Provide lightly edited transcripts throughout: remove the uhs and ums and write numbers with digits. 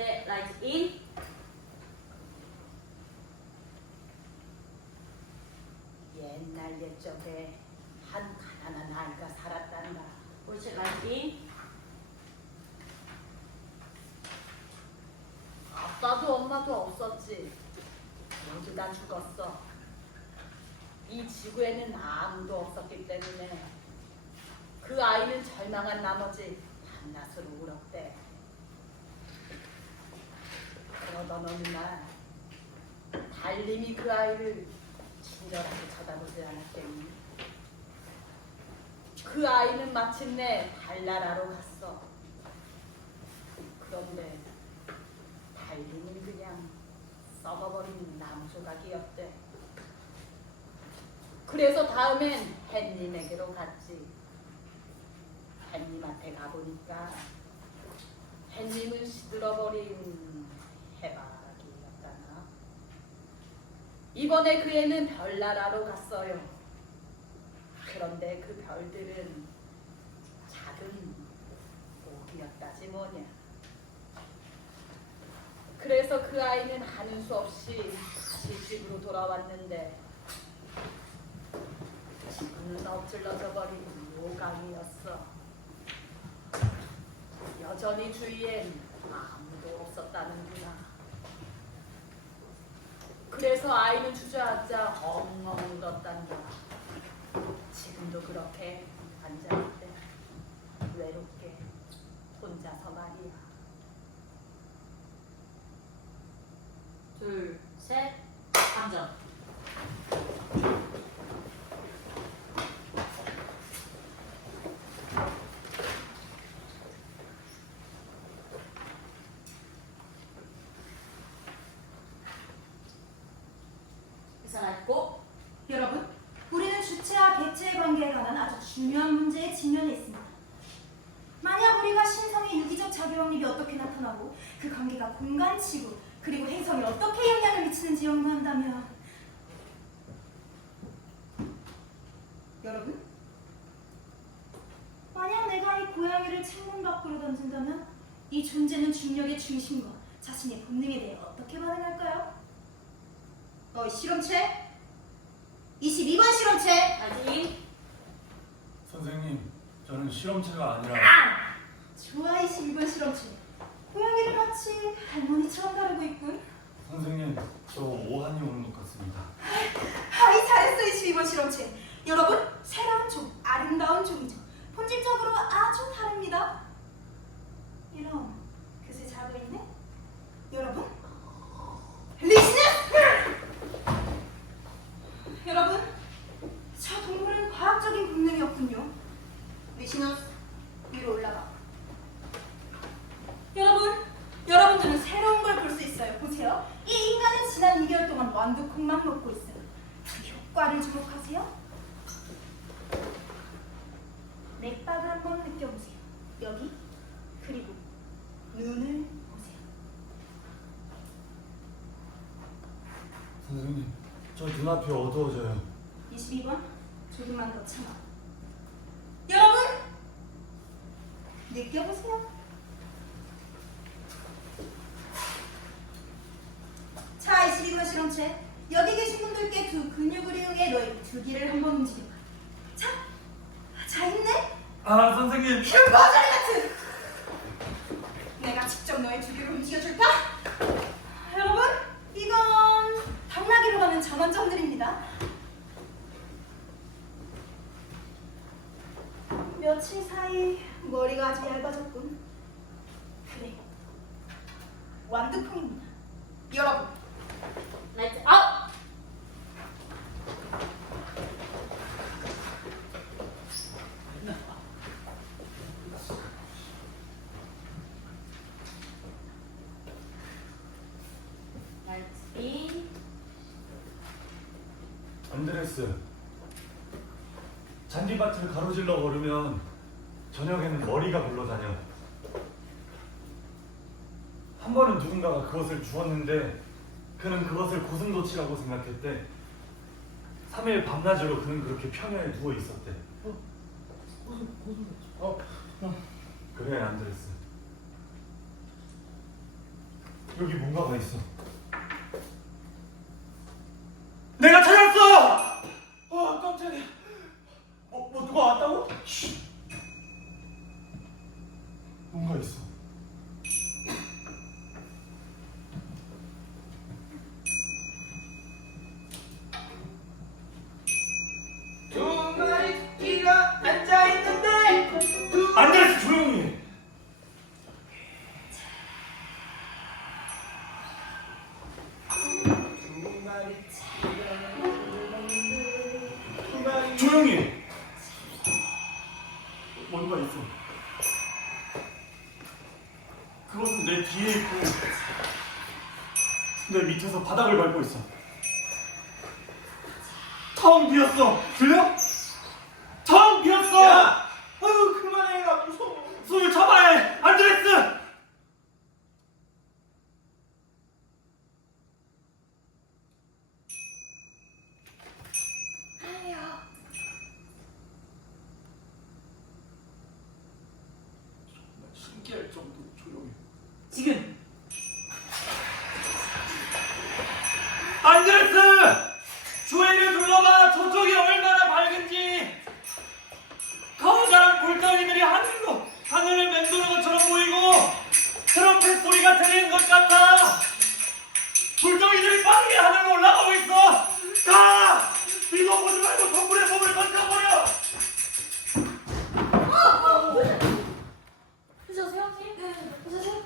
문제 라이트 인. 옛날 옛적에 한 가난한 아이가 살았단다. 문제 라이트 인. 아빠도 엄마도 없었지. 모두 다 죽었어. 이 지구에는 아무도 없었기 때문에 그 아이는 절망한 나머지 밤낮으로 울었대. 그러던 어느 날 달님이 그 아이를 친절하게 쳐다보지 않았더니 그 아이는 마침내 달나라로 갔어. 그런데 달님은 그냥 썩어버린 나무 조각이었대. 그래서 다음엔 햇님에게로 갔지. 햇님한테 가보니까 햇님은 시들어버린 해바라기였다나. 이번에 그 애는 별나라로 갔어요. 그런데 그 별들은 작은 모기였다지 뭐냐. 그래서 그 아이는 하는 수 없이 다시 집으로 돌아왔는데 집은 엎질러져 버린 요강이었어. 여전히 주위엔 아무도 없었다는구나. 그래서 아이는 주저앉아 엉엉 울었단다. 지금도 그렇게 앉아있대. 외롭게 혼자서 말이야. 둘, 셋, 감정. 고. 여러분, 우리는 주체와 객체의 관계에 관한 아주 중요한 문제에 직면해 있습니다. 만약 우리가 신성의 유기적 작용력이 어떻게 나타나고 그 관계가 공간, 지구, 그리고 행성에 어떻게 영향을 미치는지 연구한다면 여러분, 만약 내가 이 고양이를 창문 밖으로 던진다면 이 존재는 중력의 중심과 자신의 본능에 대해 어떻게 반응할까요? 실험체? 22번 실험체! 라이트 인. 선생님, 저는 실험체가 아니라 좋아, 22번 실험체. 고양이를 마치 할머니처럼 다루고 있군. 선생님, 저 오한이 오는 것 같습니다. 아이, 잘했어, 22번 실험체. 여러분, 새로운 종, 아름다운 종이죠. 본질적으로 아주 다릅니다. 이런, 그새 자고 있네? 여러분, 리스너! 여러분, 저 동물은 과학적인 본능이었군요. 리시너스, 위로 올라가. 여러분들은 새로운 걸 볼 수 있어요. 보세요. 이 인간은 지난 2개월 동안 완두콩만 먹고 있어요. 그 효과를 주목하세요. 맥박을 한번 느껴보세요. 여기, 그리고 눈을 보세요. 선생님, 저 눈앞이 어두워져요. 22번, 조금만 더 참아. 여러분, 느껴보세요. 자, 22번 실험체. 여기 계신 분들께 두 근육을 이용해 너희 두 귀를 한번 움직여봐. 자, 있네? 아, 선생님! 이런 거저리 같은! 내가 직접 너의 두 귀를 움직여줄까? 여러분, 이건 당나귀로 가는 전원점들입니다. 며칠 사이 머리가 아주 얇아졌군. 그래, 완두콩입니다. 여러분, 라이트 아웃. 라이트 인. 안드레스, 잔디밭을 가로질러 걸으면 저녁에는 머리가 굴러다녀. 한 번은 누군가가 그것을 주었는데 그는 그것을 고슴도치라고 생각했대. 3일 밤낮으로 그는 그렇게 평야에 누워 있었대. 고슴도치. 그래, 안드레스. 여기 뭔가가 있어. 내가 찾았어! 아, 깜짝이야. 뭐 누가 왔다고? 쉿. 뭔가 있어. 두 마리 토끼가 앉아있는데 안드레스 조용히 해. 두 마리 두 마리 조용히 해. 뭔가 있어. 그것은 내 뒤에 있고 내 밑에서 바닥을 밟고 있어. 텅 비었어. 들려? 텅 비었어. 야! 아유 그만해 나 무서워. 손을 잡아야 해. 안드레스. 정말 신기할 정도로 조용해. 지금. 안드레스! 주위를 둘러봐. 저쪽이 얼마나 밝은지. 커다란 불덩이들이 하늘을 맴도는 것처럼 보이고 트럼펫 소리가 들리는 것 같아. 불덩이들이 빠르게 하늘로 올라가고 있어. 가! 이거 보지 말고 건물에 몸을 던져버려. 드셔세요, 형님? 드셔세요.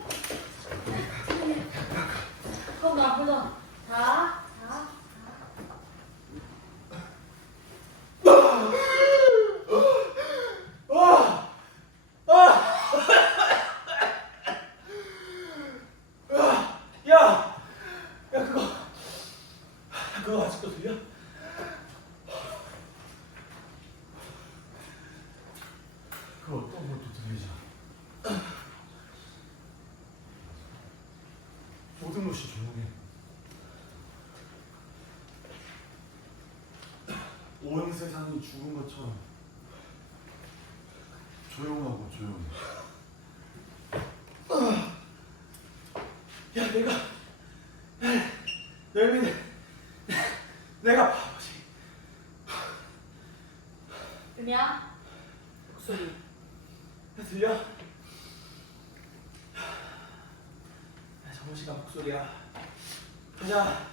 그럼 나 불러. 자. 야! 그거 아직도 들려? 그 어떤 것도 들리지 않아. 모든 것이 조용해. 온 세상이 죽은 것처럼 조용하고 조용해. 야, 내가 바보지. 음야. 목소리. 들려? 정우씨가 목소리야. 가자.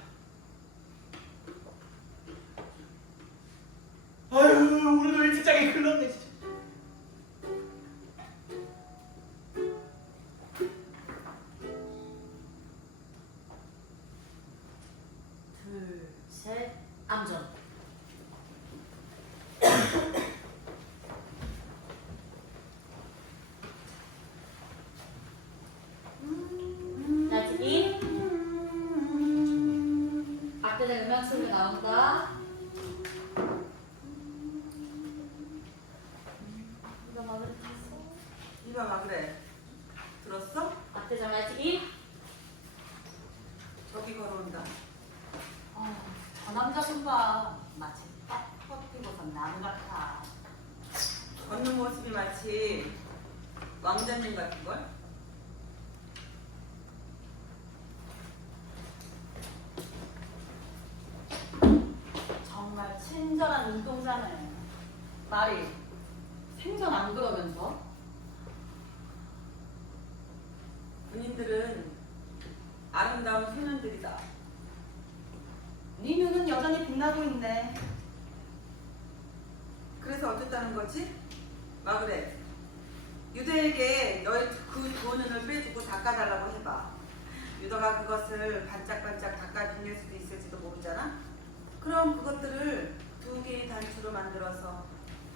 아유 오늘도 일찍장에 글렀네 진짜. 둘, 셋. 암전. 라이트 인. 악대장 음악 소리가 나온다. 이거 마무리 됐어. 이봐 막 그래. 들었어? 악대장 라이트 인. 저기 걸어온다. 저 남자 좀 봐. 마치 빡빡 뛰고선 나무 같아. 걷는 모습이 마치 왕자님 같은걸? 정말 친절한 눈동자네. 말이 생전 안 그러면서? 군인들은 아름다운 소년들이다. 네 눈은 여전히 빛나고 있네. 그래서 어쨌다는 거지? 막 그래. 유대에게 너의 그 두 눈을 빼주고 닦아달라고 해봐. 유다가 그것을 반짝반짝 닦아 빛낼 수도 있을지도 모르잖아? 그럼 그것들을 두 개의 단추로 만들어서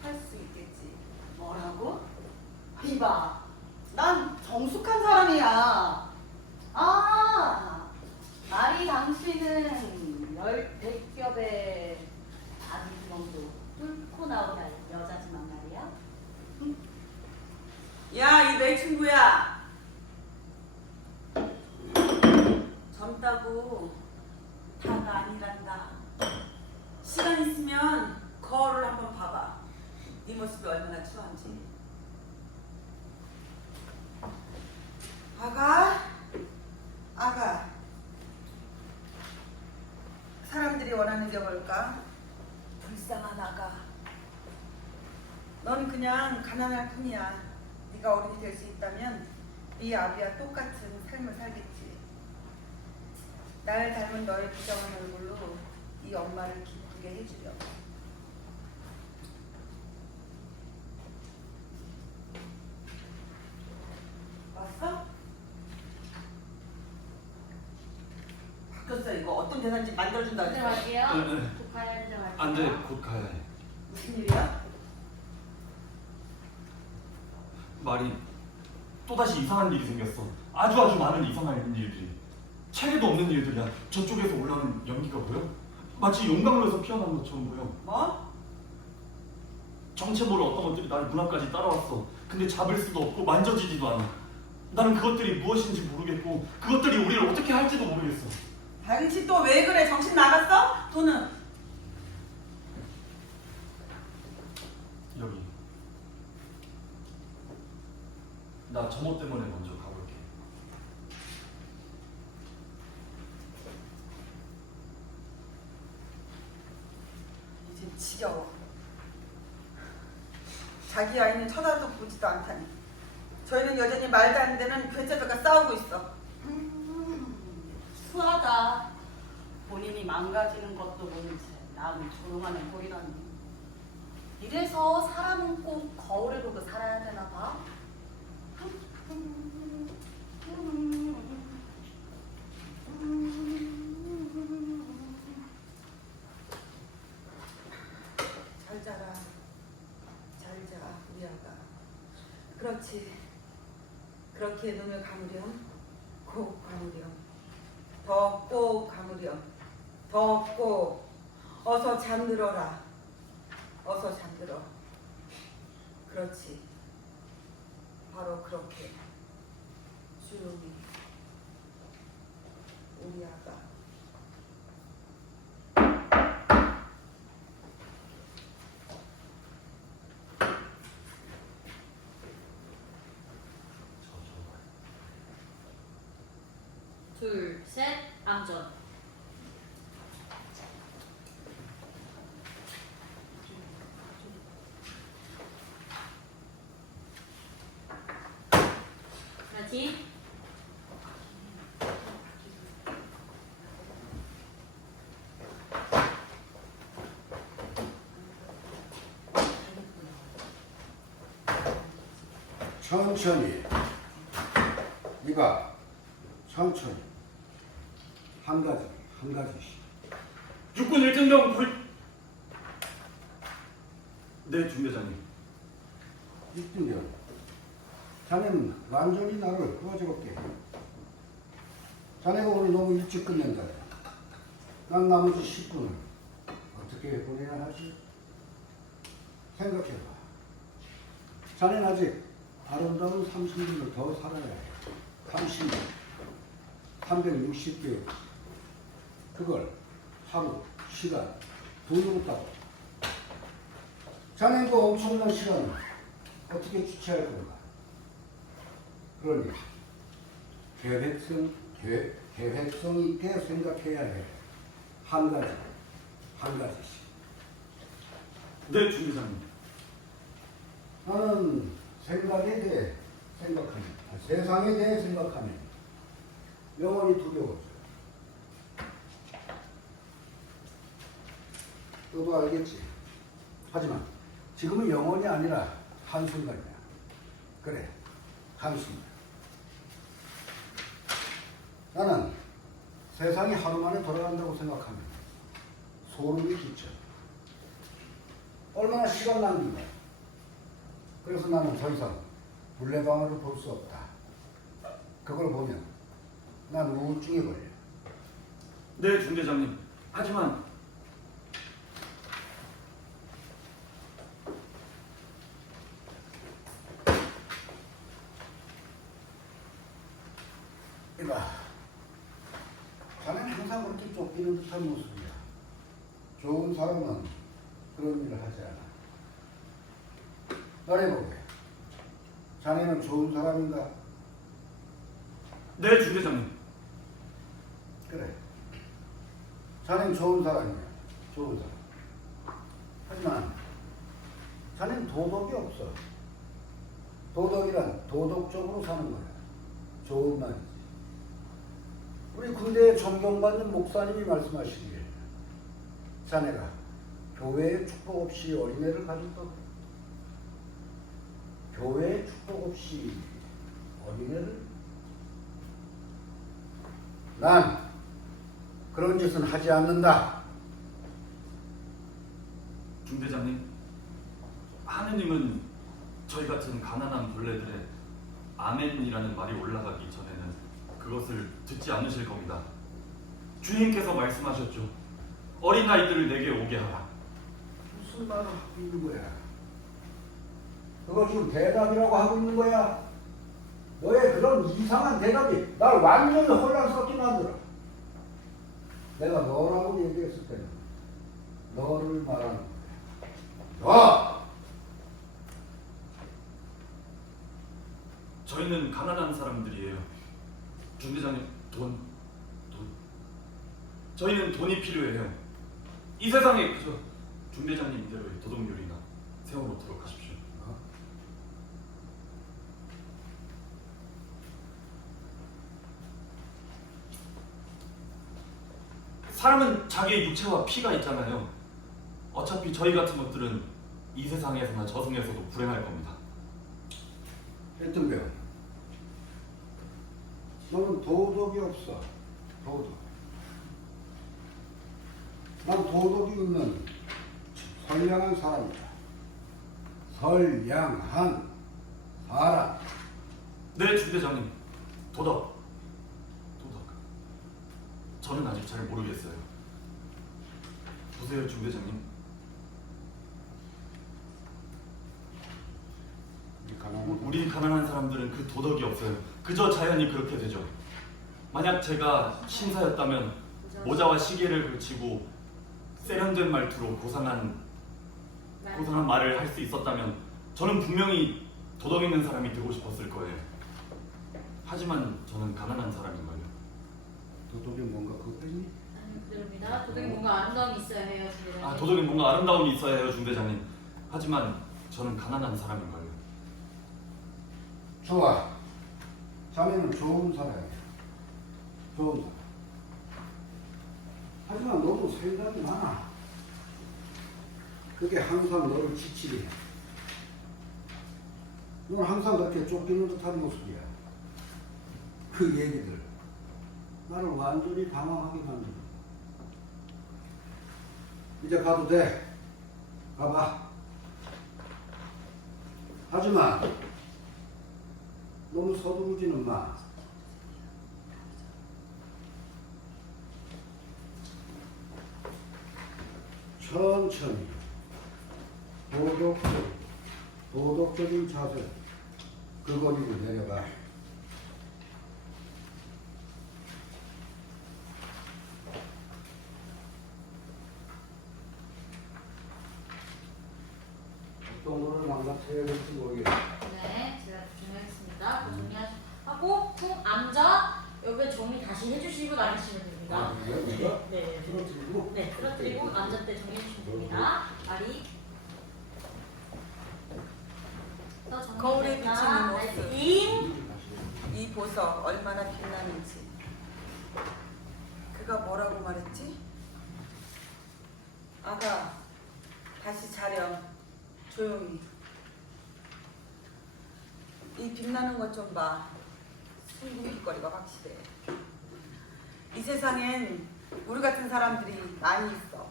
팔 수 있겠지. 뭐라고? 이봐, 난 정숙한 사람이야. 아, 말이 당신은 열대겹의 아기 구멍도 뚫고 나오는 여자지만 말이야. 야, 이 매춘구야. 젊다고 다가 아니란다. 시간 있으면 거울을 한번 봐봐. 네 모습이 얼마나 추한지. 아가, 아가. 가난할 뿐이야. 네가 어른이 될 수 있다면 네 아비와 똑같은 삶을 살겠지. 날 닮은 너의 부정한 얼굴로 이 엄마를 기쁘게 해주려고. 왔어? 바뀌었어. 이거 어떤 대사인지 만들어준다 그랬어. 들어갈게요. 네. 곧 가야 돼, 들어갈게요. 안 돼, 곧 가야 해. 무슨 일이야? 말이 또다시 이상한 일이 생겼어. 아주 많은 이상한 일들이. 책에도 없는 일들이야. 저쪽에서 올라오는 연기가 보여? 마치 용광로에서 피어난 것처럼 보여. 뭐? 정체 모를 어떤 것들이 나를 문 앞까지 따라왔어. 근데 잡을 수도 없고 만져지지도 않아. 나는 그것들이 무엇인지 모르겠고 그것들이 우리를 어떻게 할지도 모르겠어. 당신 또 왜 그래? 정신 나갔어? 돈은? 여기. 나 점호 때문에 먼저 가볼게. 이제 지겨워. 자기 아이는 쳐다도 보지도 않다니. 저희는 여전히 말도 안 되는 괴짜들과 싸우고 있어. 수하다. 본인이 망가지는 것도 모른 채 남을 조롱하는 꼴이라니. 이래서 사람은 꼭 거울을 보고 살아야 되나 봐. 잘 자라. 잘 자, 우리 아가. 그렇지. 그렇게 눈을 감으렴. 꼭 감으렴. 더 꼭 감으렴. 더 꼭. 어서 잠들어라. 어서 잠들어. 그렇지. 바로 그렇게. 조용히. 우리 아가. 둘, 셋, 암전. 다시. 천천히. 이봐, 천천히. 한 가지씩. 육군 1등병 네, 중대장님. 이쯤면 자네는 완전히 나를 구어지럽게 해. 자네가 오늘 너무 일찍 끝낸다. 난 나머지 10분을 어떻게 보내야 하지? 생각해봐. 자네는 아직 아름다운 30년을 더 살아야 해. 30년. 360개월. 그걸 하루, 시간, 돈으로 따고. 자네는 그 엄청난 시간을 어떻게 주체할 건가? 그러니 계획성 있게 생각해야 해. 한 가지씩. 네, 중대장님. 나는 생각에 대해 생각하면, 세상에 대해 생각하면 영원히 두려워져. 너도 알겠지? 하지만 지금은 영원이 아니라 한순간이야. 그래, 한순간. 나는 세상이 하루 만에 돌아간다고 생각하면 소름이 끼쳐. 얼마나 시간 낭비인가. 그래서 나는 더 이상 물레방아를 볼 수 없다. 그걸 보면 난 우울증에 걸려. 네, 중대장님. 하지만 이봐, 자네는 항상 그렇게 쫓기는 듯한 모습이야. 좋은 사람은 그런 일을 하지 않아. 말해보게. 자네는 좋은 사람인가? 네, 중대장님. 그래. 자네는 좋은 사람이야. 좋은 사람. 하지만 자네는 도덕이 없어. 도덕이란 도덕적으로 사는 거야. 좋은 말이지. 우리 군대에 존경받는 목사님이 말씀하시길 자네가 교회의 축복 없이 어린애를 가졌다고. 교회의 축복 없이 어린애를? 난 그런 짓은 하지 않는다. 중대장님, 하느님은 저희 같은 가난한 벌레들의 아멘이라는 말이 올라가기 전에는 그것을 듣지 않으실 겁니다. 주님께서 말씀하셨죠. 어린아이들을 내게 오게 하라. 무슨 말을 하고 있는 거야? 그거 지금 대답이라고 하고 있는 거야? 너의 그런 이상한 대답이 날 완전히 혼란스럽게 만들어. 내가 너라고 얘기했을 때는 너를 말하는 거야. 너! 저희는 가난한 사람들이에요. 중대장님, 돈. 저희는 돈이 필요해요. 이 세상에 그저 중대장님 이대로의 도덕률이나 세워놓도록 하십시오. 사람은 자기의 육체와 피가 있잖아요. 어차피 저희 같은 것들은 이 세상에서나 저승에서도 불행할 겁니다. 일등병, 너는 도덕이 없어. 도덕. 난 도덕이 있는 선량한 사람이다. 선량한 사람. 네, 중대장님. 도덕. 저는 아직 잘 모르겠어요. 보세요, 중대장님. 우리 가난한 사람들은 그 도덕이 없어요. 그저 자연히 그렇게 되죠. 만약 제가 신사였다면 모자와 시계를 걸치고 세련된 말투로 고상한 말을 할 수 있었다면 저는 분명히 도덕 있는 사람이 되고 싶었을 거예요. 하지만 저는 가난한 사람인걸요. 도덕이 뭔가 그거 있니? 아니, 그럽니다. 도덕이 뭔가 아름다움이 있어야 해요, 중대장님. 아, 도덕에 뭔가 아름다움이 있어야 해요, 중대장님. 하지만 저는 가난한 사람인걸요. 좋아. 자네는 좋은 사람이야. 좋은 사람. 하지만 너무 생각이 많아. 그게 항상 너를 지치게 해. 넌 항상 그렇게 쫓기는 듯한 모습이야. 그 얘기들 나를 완전히 당황하게 만들어. 이제 가도 돼. 가봐. 하지만 너무 서두르지는 마. 천천히 도덕적인 자세 그 거리로 내려가. 어떤 거를 망가뜨려야 될지 모르겠어. 네, 제가 정리하겠습니다. 정리하고 쿵 앉아. 여기 정리 다시 해주시고 나가시면 됩니다. 네. 쓰러뜨리고. 네, 쓰러뜨리고 앉을 때 정리해주시면 됩니다. 다리. 거울에 비치는 모습. 인. 이 보석 얼마나 빛나는지. 그가 뭐라고 말했지? 아가, 다시 자렴. 조용히. 이 빛나는 것 좀 봐. 숨기거리가 확실해. 이 세상엔 우리 같은 사람들이 많이 있어.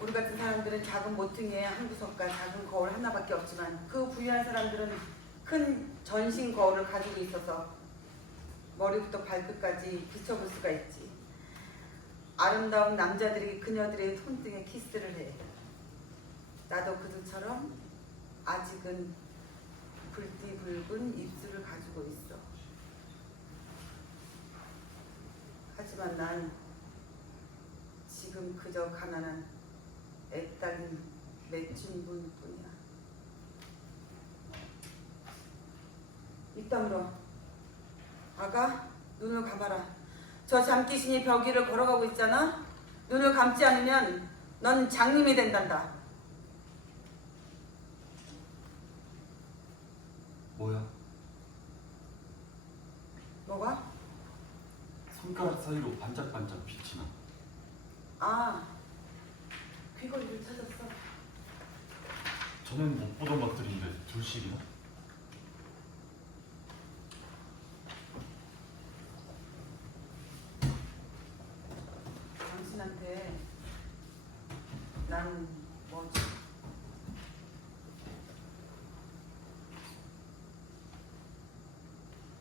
우리 같은 사람들은 작은 모퉁이에 한 구석과 작은 거울 하나밖에 없지만 그 부유한 사람들은 큰 전신 거울을 가지고 있어서 머리부터 발끝까지 비춰볼 수가 있지. 아름다운 남자들이 그녀들의 손등에 키스를 해. 나도 그들처럼 아직은 붉은 입술을 가지고 있어. 하지만 난 지금 그저 가난한 애딸린 맺힌 분뿐이야. 입 다물어. 아가, 눈을 감아라. 저 잠귀신이 벽 위를 걸어가고 있잖아. 눈을 감지 않으면 넌 장님이 된단다. 뭐야? 뭐가? 손가락 사이로 반짝반짝 빛이 나. 아, 귀걸이를 찾았어. 전엔 못 보던 것들인데 둘씩이나? 당신한테 난 뭐지?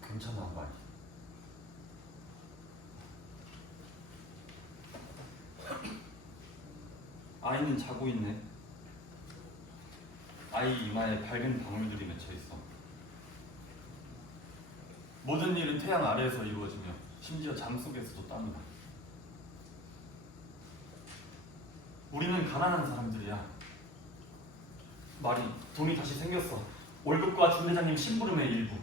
괜찮아, 말. 아이는 자고 있네. 아이 이마에 밝은 방울들이 맺혀 있어. 모든 일은 태양 아래에서 이루어지며 심지어 잠 속에서도 땀이 나. 우리는 가난한 사람들이야. 말이 돈이 다시 생겼어. 월급과 중대장님 심부름의 일부.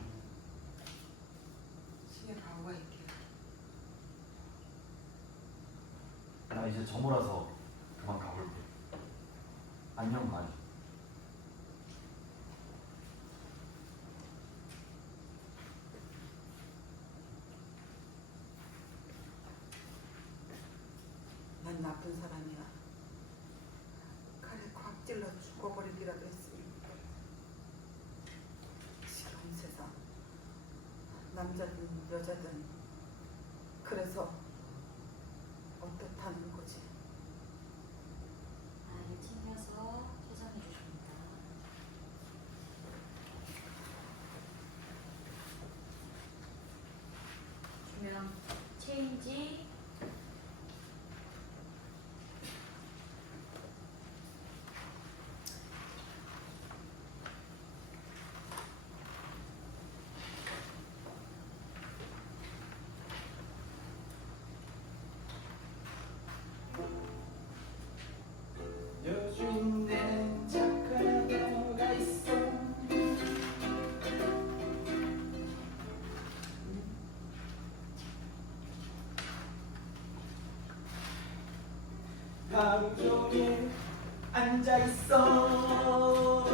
시계 가오가 있게. 나 이제 저물어서 그만 가볼게. 안녕, 마이. 난 나쁜 사람이야. 칼에 콱 찔러 죽어버리기라도 했으면. 지겨운 세상. 남자든 여자든. 그래서 어떻다는 거지? 아이를 챙겨서 세상해 주십니다. 조명 체인지. 요즘 내 착한 너가 있어. 하루 종일 앉아 있어.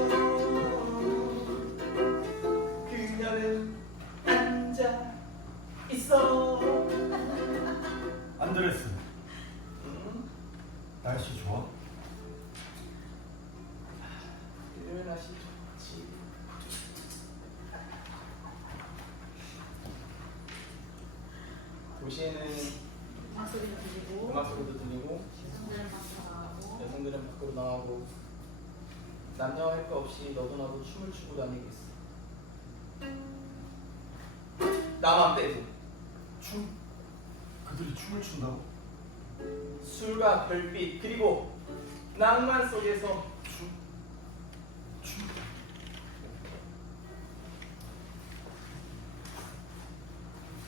그녀는 앉아 있어. 안드레스, 날씨 좋아? 그녀는 날씨 좋지. 도시에는 음악 소리도 들리고 음악 소리도 들리고 여성들은 밖으로 나가고 여성들은 밖으로 나가고 남녀 할 거 없이 너도 나도 춤을 추고 다니겠어. 나만 빼고 춤? 그들이 춤을 춘다고? 술과 별빛 그리고 낭만 속에서 춤?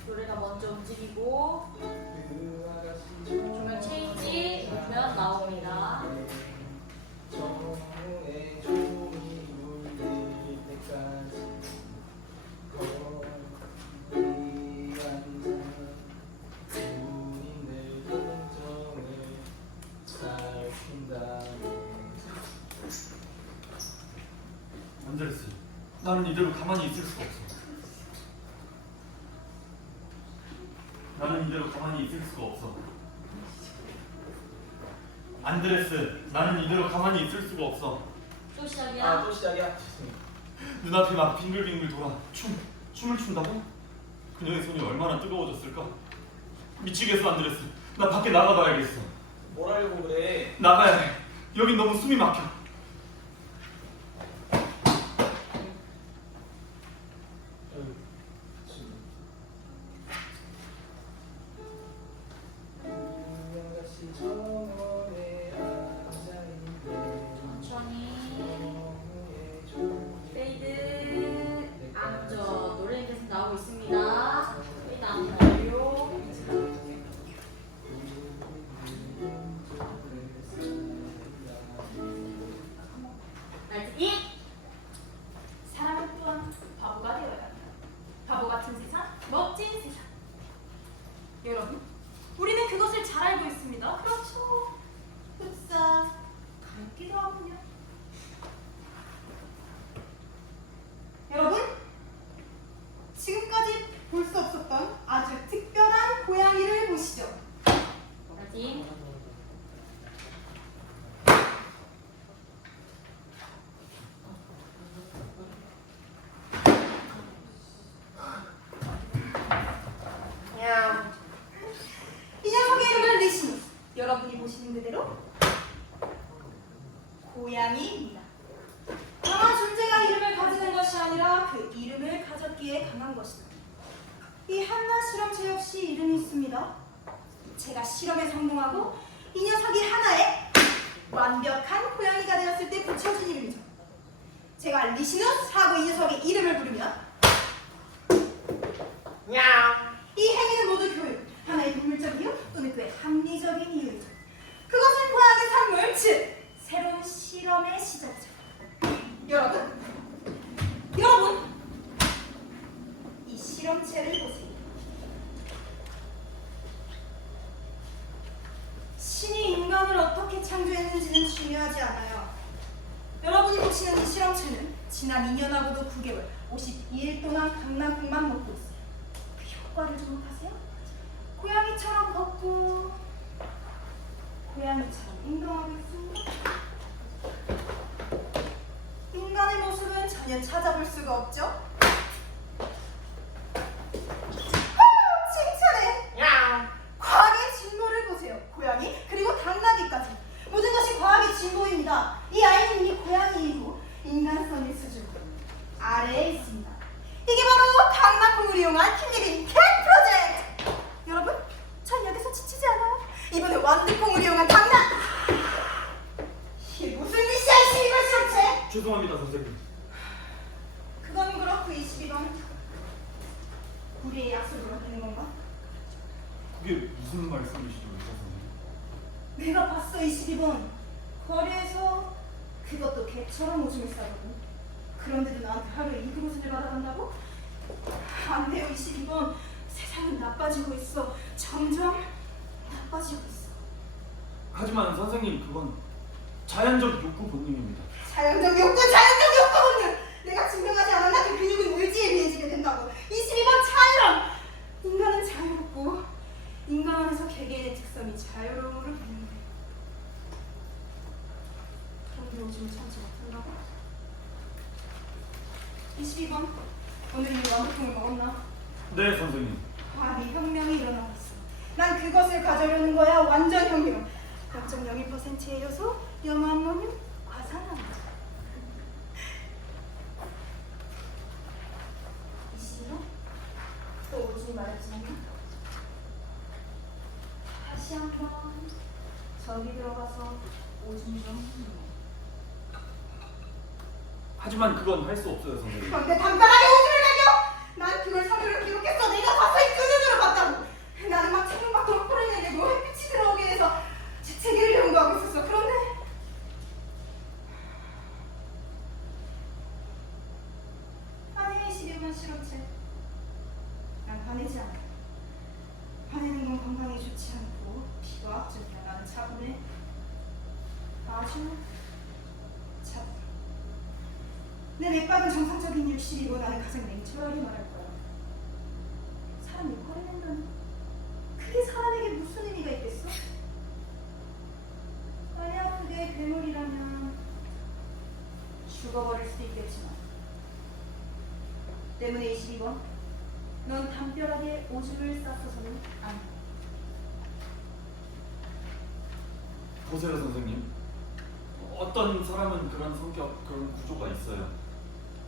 노래가 먼저 움직이고 그 아가씨 조명 체인지 보면 나옵니다. 정오의 종이 울릴 때까지 거기 앉아 군인들 동정을 살핀다네. 안드레스, 나는 이대로 가만히 있을 수가 없어. 나는 이대로 가만히 있을 수가 없어. 안드레스, 나는 이대로 가만히 있을 수가 없어. 또 시작이야. 아 또 시작이야. 눈앞이 막 빙글빙글 돌아. 춤을 춘다고? 그녀의 손이 얼마나 뜨거워졌을까? 미치겠어, 안드레스. 나 밖에 나가봐야겠어. 뭘 하려고 그래? 나가야 해. 여긴 너무 숨이 막혀. 천천히 페이드 암저 노래 계속 나오고 있습니다. 페이드 암저 완료. 라이트 잇. 사람은 또한 바보가 되어야 한다. 기에 강한 것이다. 이 한나 실험체 역시 이름이 있습니다. 제가 실험에 성공하고 이 녀석이 하나의 완벽한 고양이가 되었을 때 붙여준 이름이죠. 제가 리시누스 하고 이 녀석의 이름을 부르면 이 행위는 모두 교육, 하나의 동물적 이유 또는 그의 합리적인 이유이죠. 그것은 고양이 산물, 즉 새로운 실험의 시작이죠. 여러분, 이 실험체를 보세요. 신이 인간을 어떻게 창조했는지는 중요하지 않아요. 여러분이 보시는 이 실험체는 지난 2년하고도 9개월, 52일 동안 강낭콩만 먹고 있어요. 그 효과를 주목하세요. 고양이처럼 걷고 고양이처럼 운동하고 있습니다. 인간의 모습은 전혀 찾아볼 수가 없죠. 칭찬해. 과학의 진보를 보세요. 고양이 그리고 당나귀까지 모든 것이 과학의 진보입니다. 이 아이는 이미 고양이이고 인간성의 수준 아래에 있습니다. 이게 바로 강낭콩을 이용한 힘내긴 캣 프로젝트. 여러분, 전 여기서 지치지 않아요. 이번에 완두콩을 이용한 강낭. 이게 무슨 짓이야, 이 12번 실험체? 죄송합니다, 선생님. 그건 그렇고 22번 우리의 약속으로 되는 건가? 그게 무슨 말씀이시죠, 선생님? 내가 봤어, 22번. 거리에서 그것도 개처럼 오줌을 싸고 그런데도 나한테 하루에 2그릇을 받아간다고? 안 돼요, 22번. 세상은 나빠지고 있어. 점점 나빠지고 있어. 하지만 선생님, 그건 자연적 욕구 본능입니다. 자연적 욕구 본능! 내가 증명하지 않았나? 그 근육은 의지에 의해지게 된다고. 22번 차이런! 인간은 자유롭고 인간 안에서 개개인의 특성이 자유로움으로 변형돼. 그런데 오줌을 참지 못한다고? 22번, 오늘 이미 완두콩을 먹었나? 네, 선생님. 네 혁명이 일어나고 있어. 난 그것을 가져려는 거야. 완전 혁명. 0.01%의 요소, 염화암모늄, 과산화물. 22번? 또 오줌이 말했지 않나? 다시 한번 저기 들어가서 오줌 좀. 하지만 그건 할 수 없어요, 선생님. 그런데 단단하게 오줌을 남겨! 난 그걸 서류로 기록했어. 내가 자세히 두 눈으로 봤다고. 나는 막 책임 밖으로 코를 내리고 햇빛이 들어오게 해서 재채기를 연구하고 있었어. 그런데 아니, 22번 실험체. 난 화내지 않아. 화내는 건 건강에 좋지 않고 비과학적이야. 나는 차분해. 아주 차분. 내 맥박은 정상적인 60이고 나는 가장 냉철하게 말할 거야. 사람이 화를 낸다니 그게 사람에게 무슨 의미가 있겠어? 만약 그게 괴물이라면 죽어버릴 수도 있겠지만 때문에 22번 넌 담벼락에 오줌을 쌌어서는 안 돼. 보세요, 선생님. 어떤 사람은 그런 성격, 그런 구조가 있어요.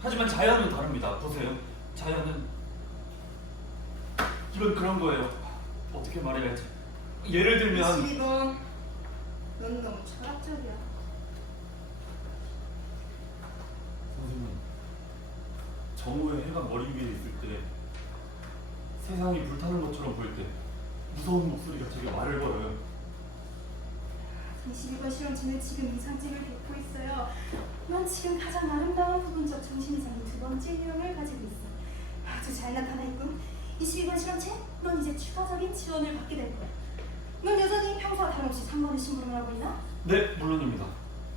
하지만 자연은 다릅니다. 보세요. 자연은 이건 그런 거예요. 어떻게 말해야 할지. 예를 들면 22번 넌 너무 철학적이야. 선생님, 정오에 해가 머리 위에 있을 때 세상이 불타는 것처럼 보일 때 무서운 목소리가 제게 말을 걸어요. 22번 실험체는 지금 이상증을 겪고 있어요. 넌 지금 가장 아름다운 부분적 정신이상의 두 번째 유형을 가지고 있어. 아주 잘 나타나 있군. 22번 실험체, 넌 이제 추가적인 지원을 받게 될 거야. 넌 여전히 평소와 다름없이 3번을 심부름을 하고 있나? 네, 물론입니다.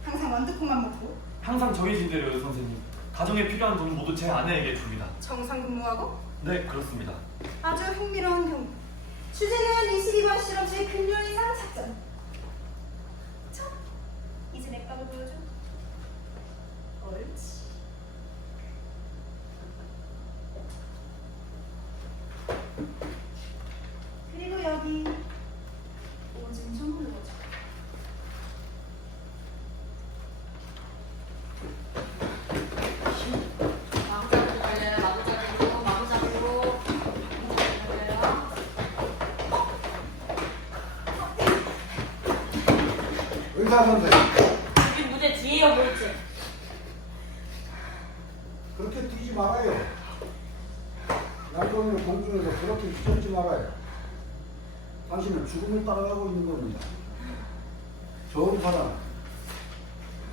항상 완두콩만 먹고 항상 정해진 대로요, 선생님. 가정에 필요한 돈 모두 제 아내에게 줍니다. 정상 근무하고 네, 그렇습니다. 아주 흥미로운 경우. 주제는 22번 실험체의 근력 이상 작전. 자, 이제 맥박을 보여줘. 옳지. 그리고 여기 오줌 좀 눌러줘. 마구잡이 관련해 마구잡이 그거 의사 선생님. 여기 무대 뒤에요, 볼지. 그렇게 뛰지 말아요. 양동이를 공중에서 그렇게 휘젓지 말아요. 당신은 죽음을 따라가고 있는 겁니다. 좋은 사람,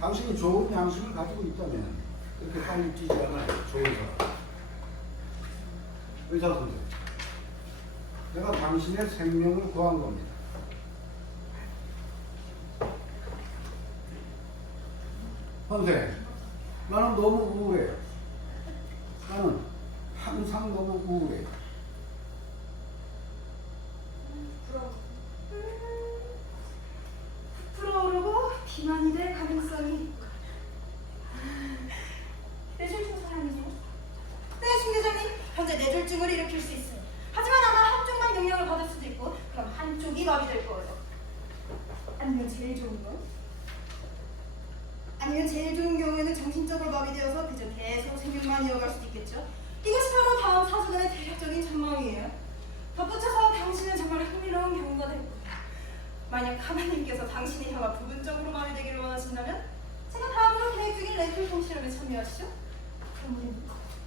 당신이 좋은 양심을 가지고 있다면 그렇게 빨리 뛰지 않아요. 좋은 사람. 의사 선생님, 내가 당신의 생명을 구한 겁니다. 선생님, 나는 너무 우울해요. 나는 항상 너무 우울해요. 불어오르고 비만이 될 가능성이 뇌졸중 사람이죠. 네, 중대장님. 현재 뇌졸중을 일으킬 수 있어요. 하지만 아마 한쪽만 영향을 받을 수도 있고 그럼 한쪽이 마비될 거예요. 아니면 제일 좋은 건? 아니면 제일 좋은 경우에는 정신적으로 마비되어서 그저 계속 생명만 이어갈 수도 있겠죠. 이것이 바로 다음 사주단의 대략적인 전망이에요. 덧붙여서 당신은 정말 흥미로운 경우가 될 거예요. 만약 하나님께서 당신이 혀가 부분적으로 마비되기를 원하신다면 제가 다음으로 계획 중인 렌틀 실험에 참여하시죠. 그럼 우리는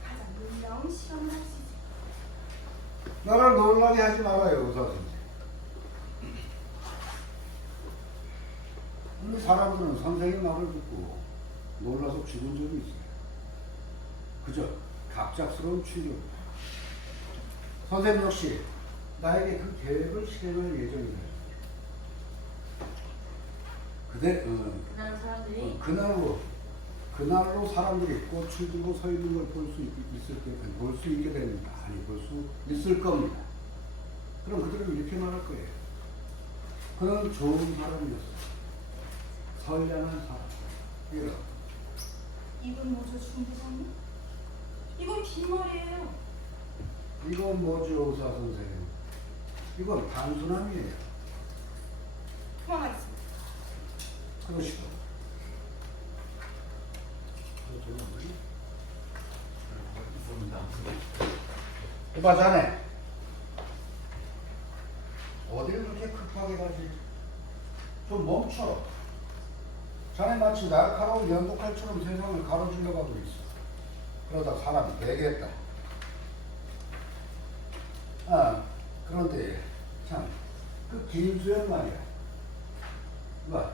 가장 놀라운 실험을 할 수 있어요. 나를 놀라게 하지 말아요, 의사 선생님. 근데 사람들은 선생님 말을 듣고 놀라서 죽은 적이 있어요. 그저 갑작스러운 충격입니다. 선생님 역시 나에게 그 계획을 실행할 예정이다. 그날 사람들이 그날로 사람들이 꽃을 들고 서 있는 걸 볼 수 있게 됩니다. 아니, 볼 수 있을 겁니다. 그럼 그들은 이렇게 말할 거예요. 그는 좋은 사람이었어. 선량한 사람. 이런. 이건 뭐죠, 중대장님? 이건 빈말이에요. 이건 뭐죠, 의사 선생님? 이건 단순함이에요. 그만하겠습니다. 그러시죠. 이봐, 자네. 어딜 그렇게 급하게 가지? 좀 멈춰. 자네 마치 날카로운 연도칼처럼 세상을 가로질러 가고 있어. 그러다 사람이 되겠다. 아, 그런데 참, 그 김수현 말이야. 봐,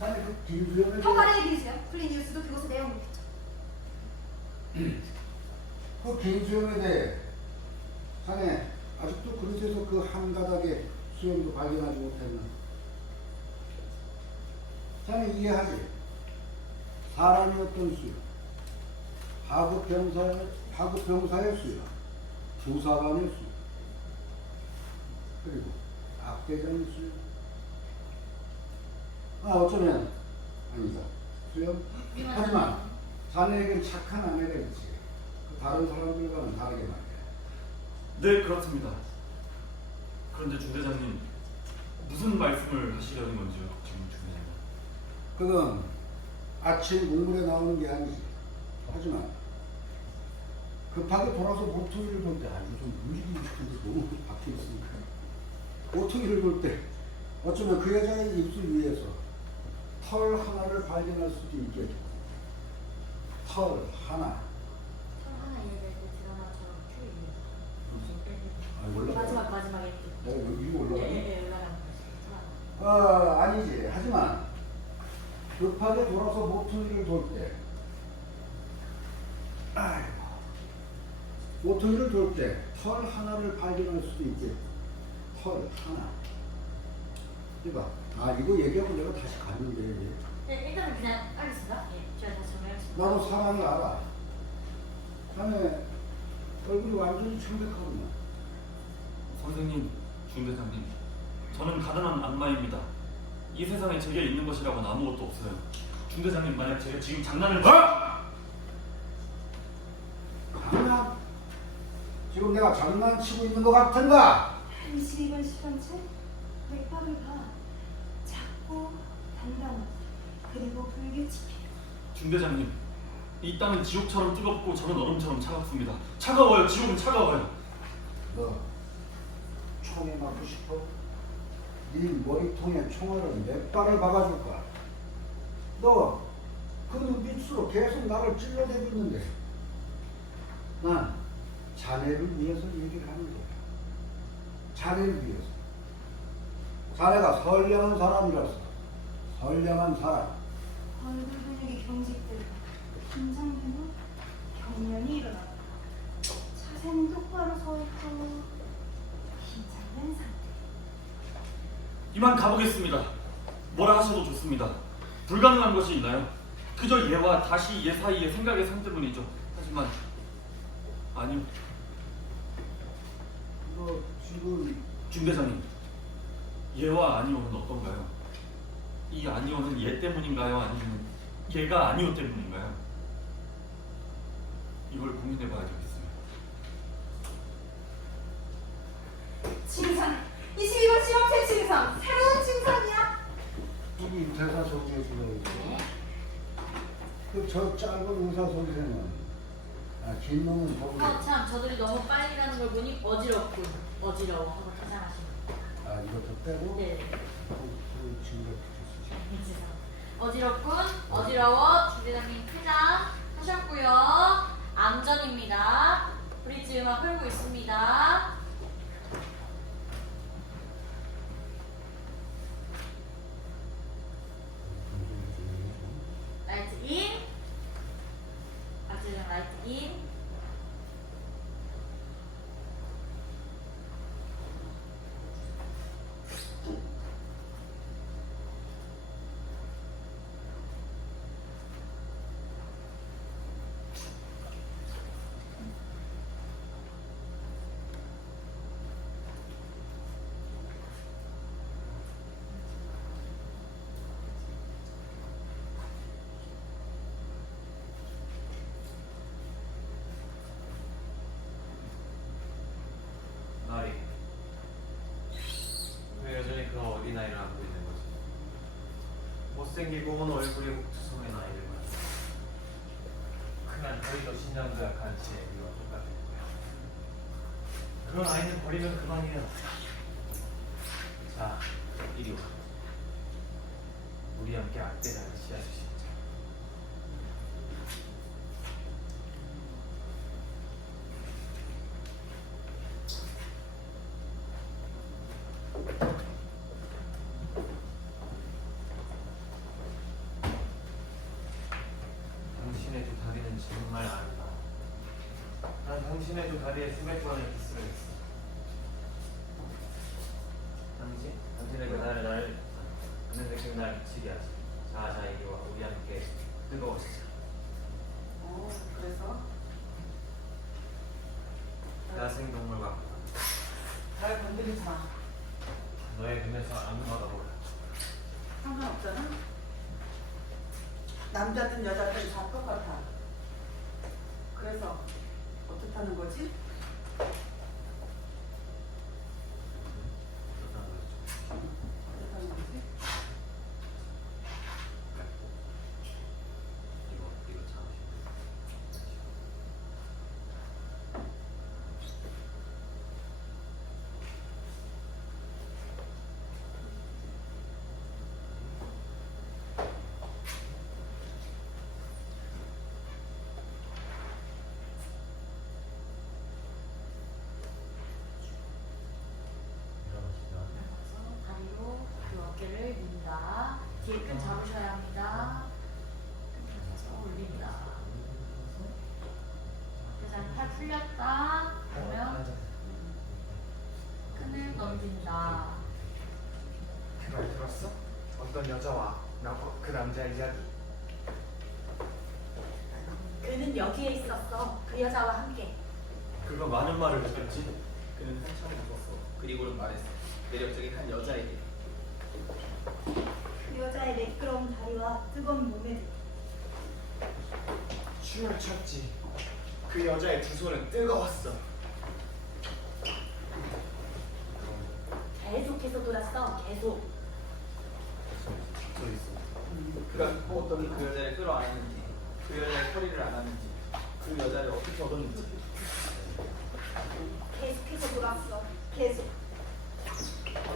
자네 그 김수현을 허가를 얘기해주세요. 플리니우스도 그것에 내용을 했죠. 그 김수현에 대해 자네 아직도 그릇에서 그 한 가닥의 수염도 발견하지 못했나? 자네 이해하지? 사람이었던 수염, 하급병사의 수염, 부사관의 수염, 그리고 악대장의 수염. 어쩌면 아니다. 수염? 하지만 자네에겐 착한 아내가 있지. 다른 사람들과는 다르게 말이야. 네, 그렇습니다. 그런데 중대장님, 무슨 말씀을 하시려는 건지요, 지금 중대장님? 그건 아침 우물에 나오는 게 아니지. 하지만 급하게 돌아서 모퉁이를 돌 때, 좀 움직이고 싶은데 너무 박혀있으니까. 모퉁이를 돌 때 어쩌면 그 여자의 입술 위에서 털 하나를 발견할 수도 있겠고. 털 하나. 하나 얘기할 때 드라마처럼 쭉 올라가. 마지막에 내가 여기 올라가니? 예, 올라가는 아니지. 하지만 급하게 돌아서 모퉁이를 돌 때, 모퉁이를 돌 때 털 하나를 발견할 수도 있겠고. 털 하나. 이봐. 이거 얘기하고 내가 다시 갔는데. 네, 일단은 그냥 하겠습니다. 예, 제가 다시 정리하겠습니다. 나도 사람을 알아. 자네 얼굴이 완전히 창백하구나. 선생님, 중대장님, 저는 가난한 악마입니다. 이 세상에 제게 있는 것이라고는 아무것도 없어요. 중대장님, 만약 제가 지금 장난을 장난? 지금 내가 장난치고 있는 것 같은가? 22번 시간째 맥박을 봐. 작고 단단하고 그리고 불규칙해요. 중대장님, 이 땅은 지옥처럼 뜨겁고 저는 얼음처럼 차갑습니다. 차가워요. 지옥은 차가워요. 너 총에 맞고 싶어? 네 머리통에 총알을 몇 발을 박아줄 거야. 너 그 눈빛으로 계속 나를 찔러대고 있는데 난 자네를 위해서 얘기를 하는 거야. 자네를 위해서. 자네가 선량한 사람이라서. 선량한 사람. 얼굴 근육이 경직되고 긴장되고 경련이 일어나고 자세는 똑바로 서있고 긴장된 상태. 이만 가보겠습니다. 뭐라 하셔도 좋습니다. 불가능한 것이 있나요? 그저 얘와 다시 얘 사이의 생각의 상태뿐이죠. 하지만 아니요. 너 지금 중대장님, 얘와 아니오는 어떤가요? 이 아니오는 얘 때문인가요? 아니면 얘가 아니오 때문인가요? 이걸 고민해봐야 되겠어요. 칭상! 22번 실험체 칭상! 새로운 칭상이야! 이 대사 소개해 주려고. 그저 짧은 의사 선생은 긴 놈은 보고. 참, 저들이 너무 빨리 가는 걸 보니 어지럽군. 어지러워 하고 퇴장하시네. 이것도 빼고. 네. 그 친구를 붙였어. 어지럽군. 어지러워. 주대장님 퇴장하셨고요. 암전입니다. 브릿지 음악 흐르고 있습니다. 라이트 인. 악주장 라이트 인. 나리, 왜 여전히 그 어린아이를 안고 있는 거지? 못생기고 온 얼굴이 국투성의 나이를 말이야. 그냥 저희도 신장도 약한 제 애기와 똑같은 거야. 그런 아이는 버리면 그만이야. 자, 이리 와. 우리 함께 악대장을 씨앗으시자. 당신의 두 다리는 정말 아름다워. 난 당신의 두 다리에 수백 번의 키스를 했어. 당신의 그 다리 나를 그 느낌 날 미치게 하지. 자, 이리 와. 우리 함께 뜨거워지자. 그래서 야생동물과 날 건드리지 마. 너의 눈에서 아무마다 몰라. 상관없잖아. 남자든 여자든 다 똑같아. 그래서 어떻다는 거지? 어떻다는 거지? 이거 참. 다리로 그 어깨를 민다. 뒤에 끈 잡으셔야 합니다. 그래서 올린다. 대장 팔 풀렸다. 그러면 끈을 넘긴다. 그 말 들었어? 어떤 여자와 그 남자의 이야기. 그는 여기에 있었어. 그 여자와 함께. 그가 많은 말을 했겠지. 그는 한참 웃었어. 그리고는 말했어. 매력적인 한 여자에게. 그 여자의 매끄러운 다리와 뜨거운 몸에 춤을 췄지. 그 여자의 두 손은 뜨거웠어. 계속해서 돌았어. 계속. 저 있어. 그가 어떤 그 여자를 끌어안았는지, 그 여자의 허리를 안았는지, 그 여자를 어떻게 얻었는지. 계속해서 돌았어. 계속.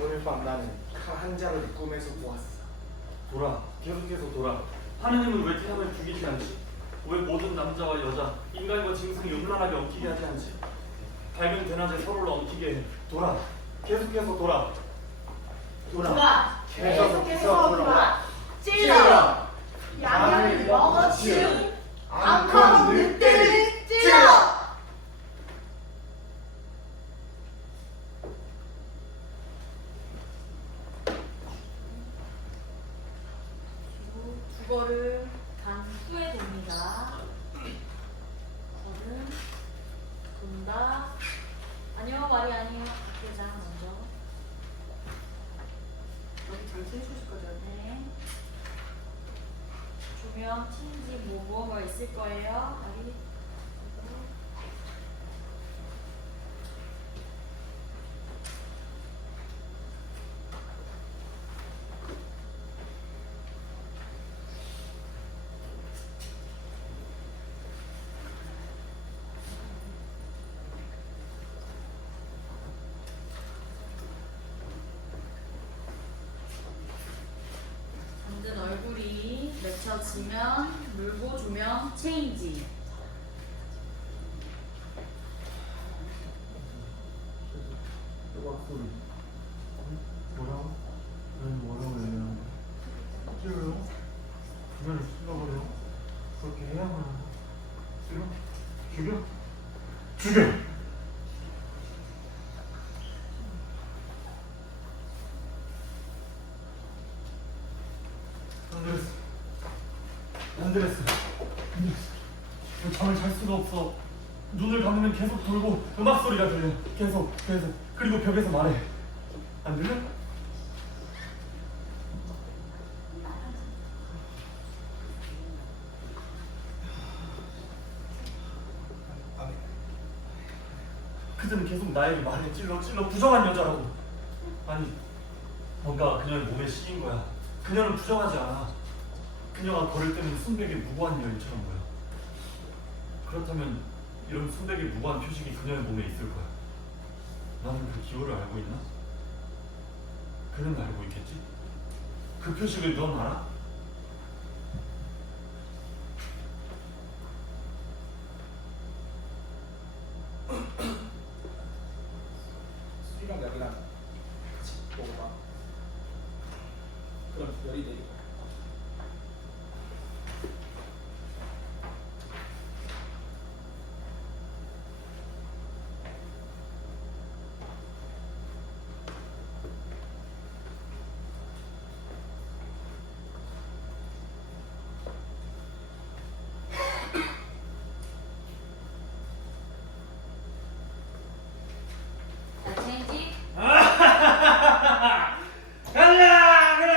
오늘 밤 나는 칼 한 자루를 꿈에서 보았어. 돌아. 계속해서 돌아. 하느님은 왜 태양을 죽이지 않지? 왜 모든 남자와 여자, 인간과 짐승이 음란하게 엉키게 하지 않지? 밝은 대낮에 서로를 엉키게 해. 돌아. 계속해서 돌아. 계속해서 돌아. 찔러. 양양을 먹어치운 앙카운 늑대를 찔러. 주거를 간 후에 돕니다. 저는 돈다. 아니요, 말이 아니에요. 박회장 먼저. 여기 장치 해주실 거죠? 네. 조명, 틴지, 뭐 있을 거예요. 다리. 잠든 얼굴이 맺혀지면 물고 조명 체인지. 뭐라고? 뭐라고 해요? 찔러요? 주변을 찔러버려? 그렇게 해야만 찔러? 죽여! 안 되겠어. 잠을 잘 수가 없어. 눈을 감으면 계속 돌고 음악 소리가 들려. 계속. 그리고 벽에서 말해. 안 들려? 그들은 계속 나에게 말해. 찔러 부정한 여자라고. 아니, 뭔가 그녀의 몸에 씌인 거야. 그녀는 부정하지 않아. 그녀가 걸을 때는 순백의 무고한 여인처럼 보여. 그렇다면 이런 순백의 무고한 표식이 그녀의 몸에 있을 거야. 나는 그 기호를 알고 있나? 그는 알고 있겠지? 그 표식을 넌 알아? 수리랑 열이랑 같이 먹어봐. 그럼 열이 내리고. 자, 체인지. 가자! 그래!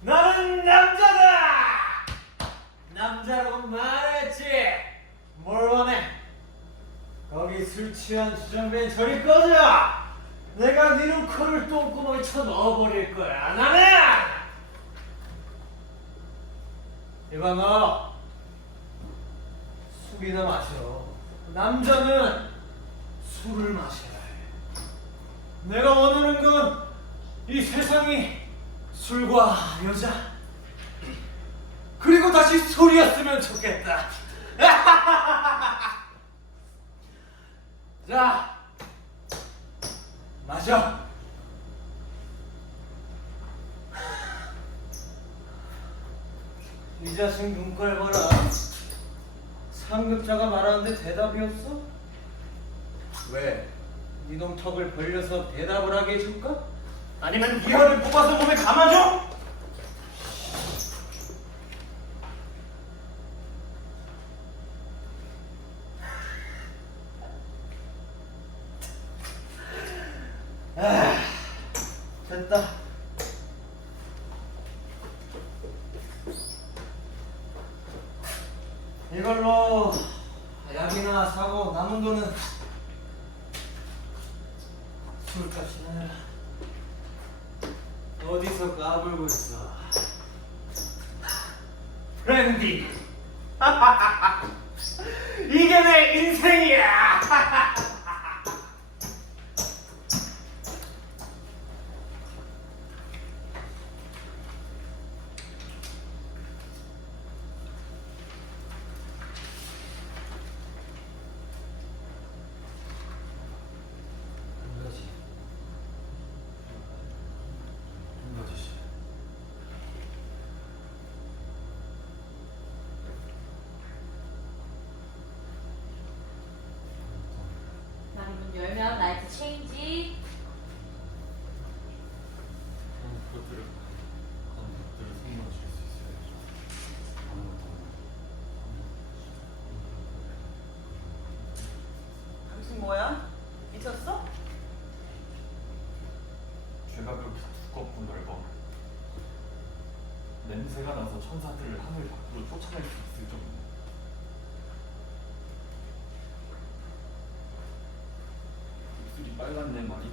나는 남자다! 남자라고 말했지! 뭘 원해? 거기 술 취한 주정뱅이 저리 꺼져! 내가 네 눈코를 똥구멍에 쳐 넣어버릴 거야. 나는! 이봐 너 술이나 마셔. 남자는 술을 마셔야 해. 내가 원하는 건 이 세상이 술과 여자 그리고 다시 술이었으면 좋겠다. 자, 마셔. 이 자식 눈깔 봐라. 상급자가 말하는데 대답이 없어? 왜? 이놈 턱을 벌려서 대답을 하게 해줄까? 아니면 이어를 뽑아서 몸에 감아줘? 됐다. 이걸로 약이나 사고 남은 돈은 술값이나 해라. 어디서 까불고 있어? 프렌디. 이게 내 인생이야. 열면 라이트 체인지. 그것들을 선물로 줄 수 있어요. 당신 뭐야? 미쳤어? 죄가 그렇게 두껍고 넓어. 냄새가 나서 천사들을 하늘 밖으로 쫓아낼 수 있을 정도. 입술이 빨간 내 말이.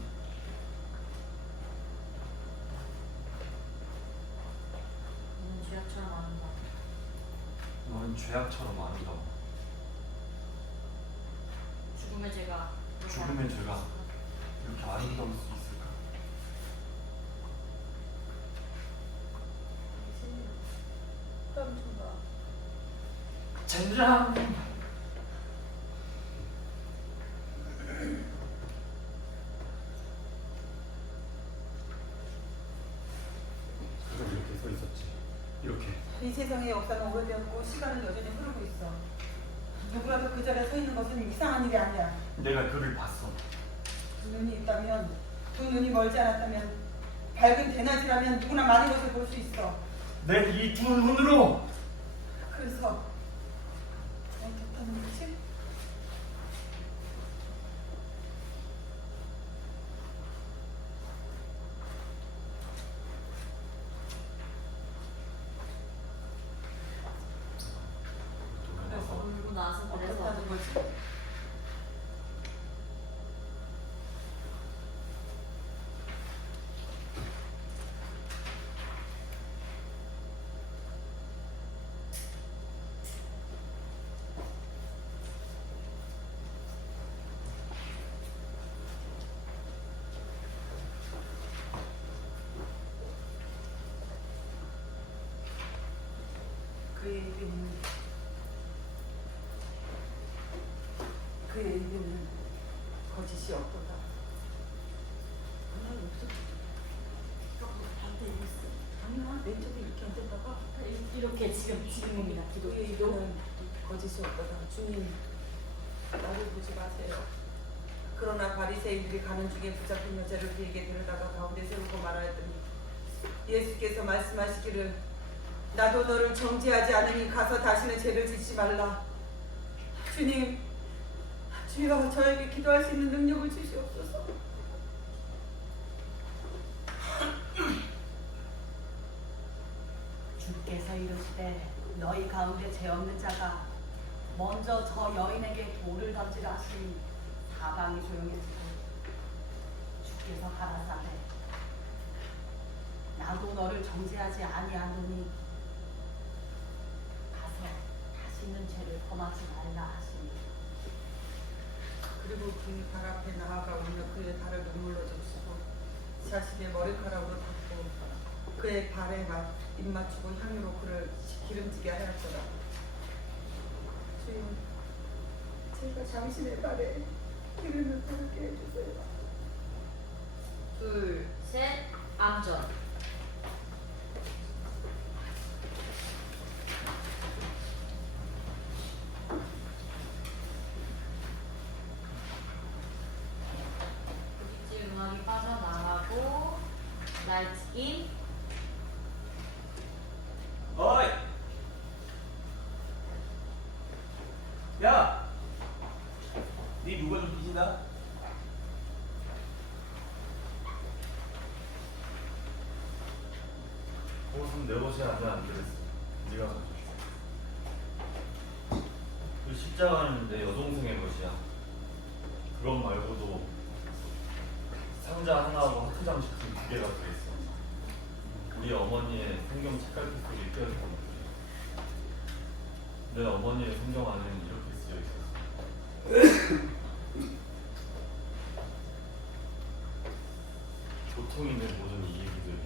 죄악처럼 아름다워. 너는 죄악처럼 아름다워. 죽음의 죄가. 죽음의 죄가 이렇게 아름다울 수 있을까? 그럼 좀 봐. 젠장! 그가 이렇게 서 있었지. 이렇게. 이 세상의 역사는 오래되었고 시간은 여전히 흐르고 있어. 누구라도 그 자리에 서 있는 것은 이상한 일이 아니야. 내가 그를 봤어. 두 눈이 있다면, 두 눈이 멀지 않았다면, 밝은 대낮이라면 누구나 많은 것을 볼 수 있어. 내 이 두 눈으로. 그래서 어떻다는 거지? 그래서 울고 나서 그래서 어떻다는 거지? 그의 입에는 거짓이 없도다. 맨 처음에 이렇게 앉았다가 이렇게 지금입니다. 기도. 그의 입에는 거짓이 없도다. 주님, 나를 보지 마세요. 그러나 바리새인들이 가는 중에 붙잡힌 여자를 그에게 데려다가 가운데 세우고 말하였더니 예수께서 말씀하시기를 나도 너를 정죄하지 않으니 가서 다시는 죄를 짓지 말라. 주님, 주여 저에게 기도할 수 있는 능력을 주시옵소서. 주께서 이르시되 너희 가운데 죄 없는 자가 먼저 저 여인에게 돌을 던지라 하시니 사방이 조용했고 주께서 가라사대 나도 너를 정죄하지 아니하노니 가서 다시는 죄를 범하지 말라 하시니 그리고 그의 발 앞에 나아가 오며 그의 발을 눈물로 적시고 자신의 머리카락으로 닦고 그의 발에 입 맞추고 향유로 그를 기름지게 하였더라. 주님, 제가 당신의 발에 기름을 부르게 해주세요. 둘, 셋, 암전. 부직지 음악이 빠져나가고 라이트 인. 어이! 야! 네 누가 좀 뒤진다? 옷은 내 옷이 아니라 안 되겠어. 네가 가져. 그 십자가는 내 여동생의 것이야. 그것 말고도 상자 하나하고 하트 장식품 2개가 들어있어. 우리 어머니의 성경 책갈피 속에 껴있던 것들이. 내 어머니의 성경 안에는 이렇게 쓰여 있었어. 고통이 내 모든 이 얘기들이,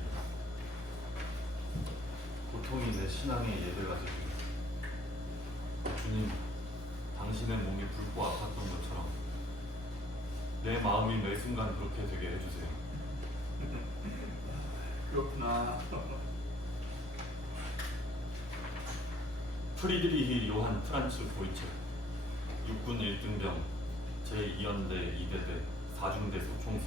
고통이 내 신앙의 예배가 되고, 주님, 당신의 몸이 붉고 아팠던 것처럼 내 마음이 매 순간 그렇게 되게 해주세요. 그렇구나. 프리드리히 요한 프란츠 보이체, 육군 1등병, 제2연대 2대대 4중대 소총수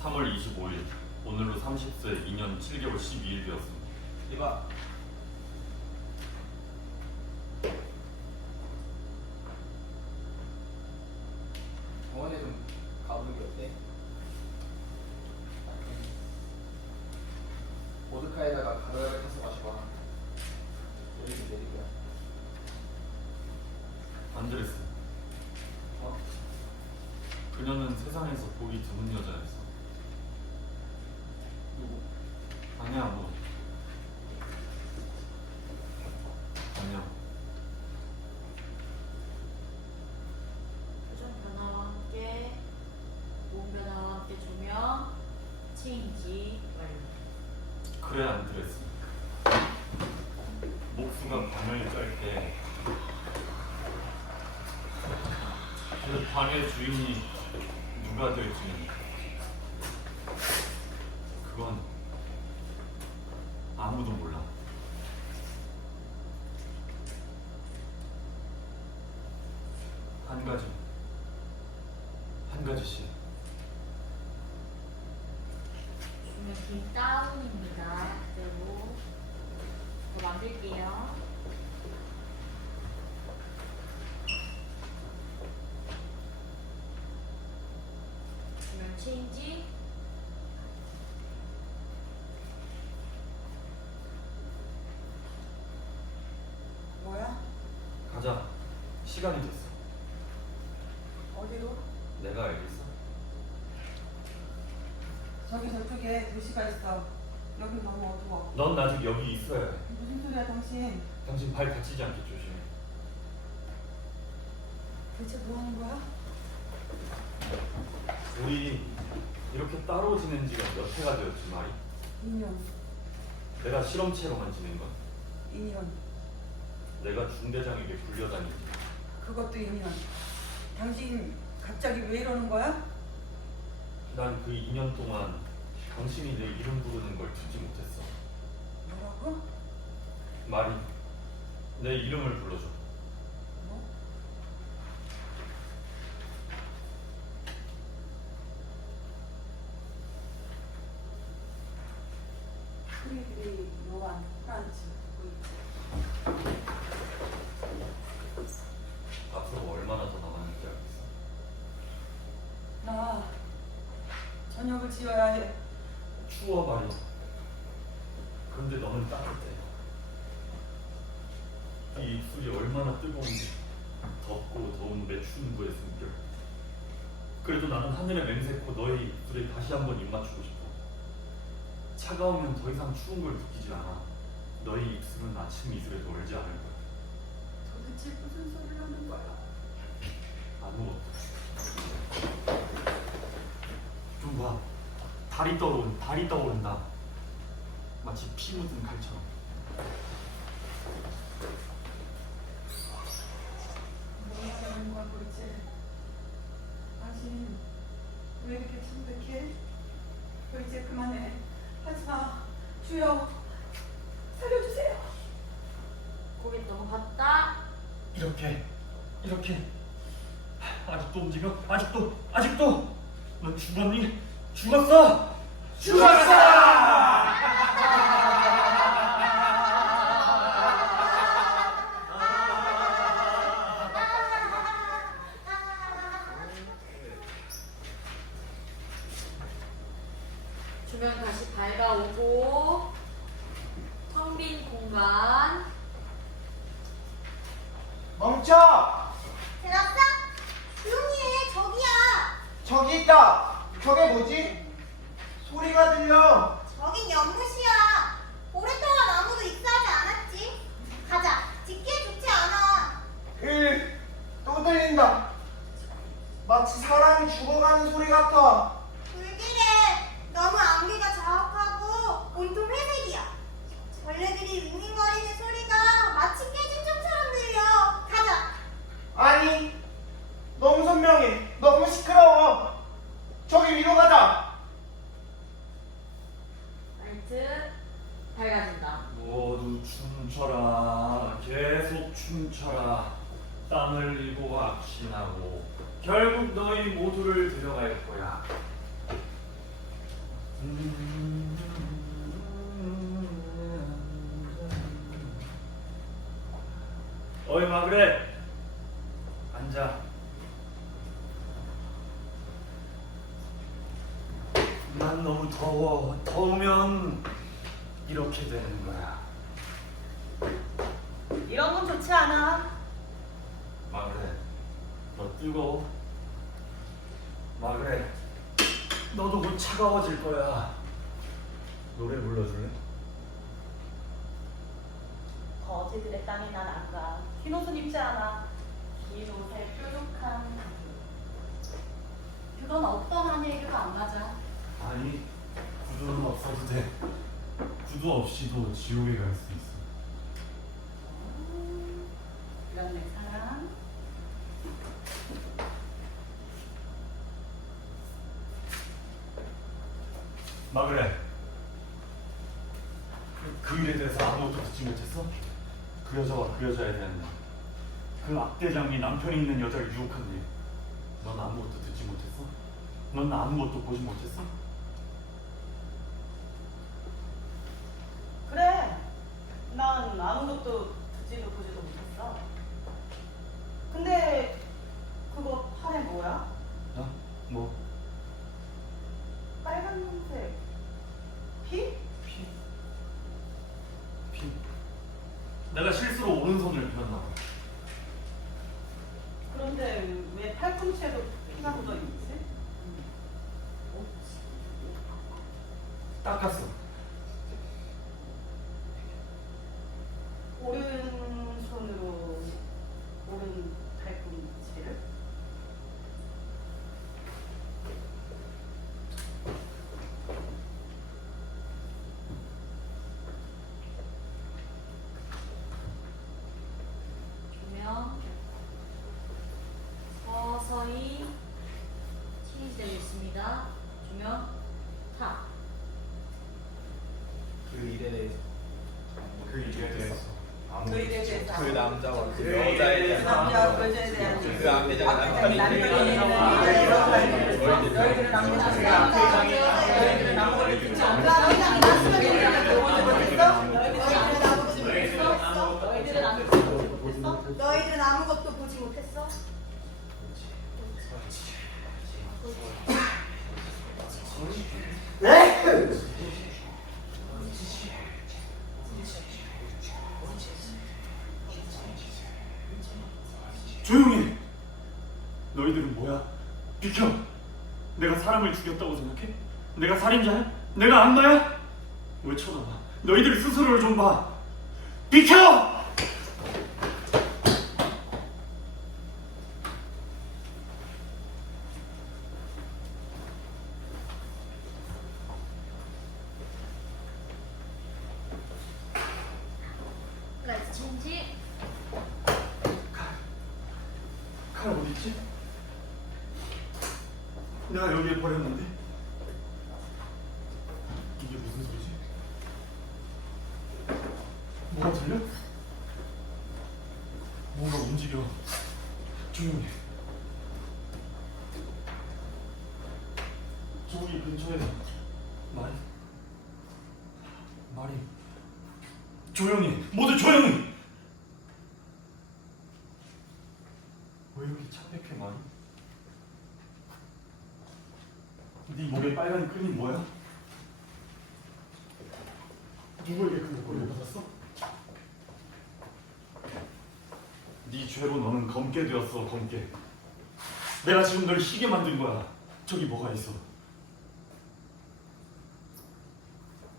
3월 25일 오늘로 30세 2년 7개월 12일 되었습니다. 이봐. 병원에 좀 가보는 게 어때? 보드카에다가 가루를 타서 마셔봐. 우리 좀 내리고요. 안드레스, 어? 그녀는 세상에서 보기 드문 여자였어. 누구? 아니야 뭐. 아니야. 표정 변화와 함께 몸 변화와 함께 조명 체인지 완료. 그래 안드레스. 목수가 방을 짤 때 그 방의 주인이 누가 될지는 그건 아무도 몰라. 한 가지씩. 조명 빔 다운입니다. 그대로 더 만들게요. 조명 체인지. 뭐야? 가자. 시간이 됐어. 어디로? 내가 알겠어. 저기 저쪽에 도시가 있어. 여기 너무 어두워. 넌 아직 여기 있어야 해. 무슨 소리야 당신? 당신 발 다치지 않게 조심해. 대체 뭐 하는 거야? 우리 이렇게 따로 지낸 지가 몇 해가 되었지 말이? 2년. 내가 실험체로만 지낸 건 2년. 내가 중대장에게 불려다니지. 그것도 2년. 당신 갑자기 왜 이러는 거야? 난 그 2년 동안 당신이 내 이름 부르는 걸 듣지 못했어. 뭐라고? 말이 내 이름을 불러줘. 뭐? 프리드리 요한 프란츠 고이츠. 앞으로 얼마나 더 남았는지 알겠어. 나 저녁을 지어야 해. 추워 말이야. 그런데 너는 따뜻해. 이 입술이 얼마나 뜨거운지. 덥고 더운 내 춘부의 숨결. 그래도 나는 하늘의 맹세코 너의 입술에 다시 한번 입 맞추고 싶어. 차가우면 더 이상 추운 걸 느끼지 않아. 너의 입술은 아침 이슬에도 얼지 않을 거야. 도대체 무슨 소리를 하는 거야? 아무것도. 좀 봐. 달이 떠오른다. 마치 피 묻은 칼처럼. 뭐 하는 거야 도대체? 당신 왜 이렇게 창백해? 이제 그만해. 하지마. 주여 살려주세요. 고개 넘어갔다. 이렇게 아직도 움직여? 아직도 넌 죽었니? 죽었어! 조명 다시 밝아오고 텅 빈 공간. 멈춰! 들었어? 조용히 해. 저기야. 저기 있다. 저게 뭐지? 소리가 들려. 저긴 연못이야. 오랫동안 아무도 입사하지 않았지. 가자. 듣기에 좋지 않아. 또 들린다. 마치 사람이 죽어가는 소리 같아. 불길해. 너무 안개가 자욱하고 온통 회색이야. 벌레들이 윙윙거리는 소리가 마치 깨진 총처럼 들려. 가자. 아니, 너무 선명해. 너무 시끄러워. 저기 위로 가자. 라이트 밝아진다. 모두 춤춰라. 계속 춤춰라. 땀을 흘리고 악신하고 결국 너희 모두를 데려갈 거야. 어이 마그렛, 앉아. 난 너무 더워. 더우면 이렇게 되는 거야. 이런 건 좋지 않아. 마그렛, 너 뜨거워? 마그렛, 너도 곧 차가워질 거야. 노래 불러줄래? 거지들의 땅에 난 안 가. 흰옷은 입지 않아. 긴 옷에 뾰족한 구두. 그건 어떤 한예에게도 안 맞아. 아니, 구두는 없어도 돼. 구두 없이도 지옥에 갈 수 있어. 그런 내 사랑. 마그렛, 그 일에 대해서 아무것도 듣지 못했어? 그 여자와 그 여자에 대한 일. 그 악대장이 남편이 있는 여자를 유혹한 일. 넌 아무것도 듣지 못했어? 넌 아무것도 보지 못했어? 그래. 난 아무것도 듣지도 보지도 못했어. 근데 그거 팔에 뭐야? 어? 뭐? 빨간색 피? 피. 내가 실수로 오른손을 빌었나 봐. 그런데 왜 팔꿈치에도 피가 묻어 있지? 닦았어. 오른손으로 오른 팔꿈치를? 조명 서서히 치즈되고 있습니다. 조명 탑. 그 일에 대해서 그 일에 대해서 그 일에 대해서 그 남자와 그 그 여자에 일에 대한 남자와 그 여자에 대한 그 악대장의 악대장이 남편이 남편이 있는 너희들은 아무것도 너희들은 아무것도 듣지 않아. 너희들은 아무것도 보지 못했어? 조용히! 너희들은 뭐야? 비켜! 내가 사람을 죽였다고 생각해? 내가 살인자야? 내가 악마야? 왜 쳐다봐? 너희들 스스로를 좀 봐! 비켜! 라이트 체인지. 칼 어디 있지? 내가 여기에 버렸는데 이게 무슨 소리지? 뭐가 들려? 뭔가 움직여. 조용히. 저기 근처에 말이. 조용히. 모두 조용히. 왜 이렇게 창백해 말이? 네 목에 빨간 끈이 뭐야? 누구에게 그 목걸이를 받았어? 네 죄로 너는 검게 되었어. 검게. 내가 지금 널 희게 만든 거야. 저기 뭐가 있어?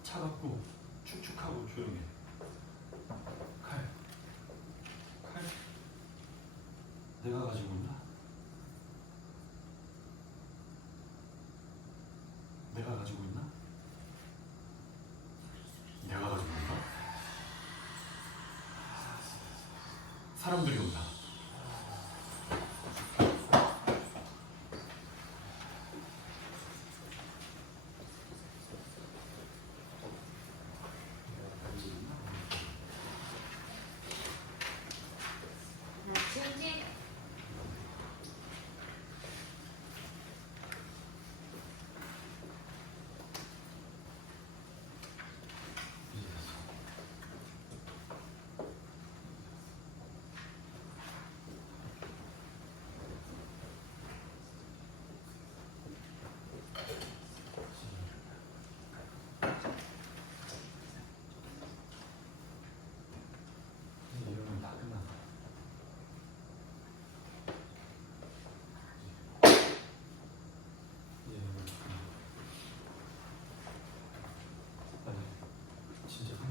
차갑고 축축하고 조용해. 칼. 내가 가지고 있나? 내가 가지고 있나? 내가 가지고 있나? 사람들이 온다. 라이트 체인지.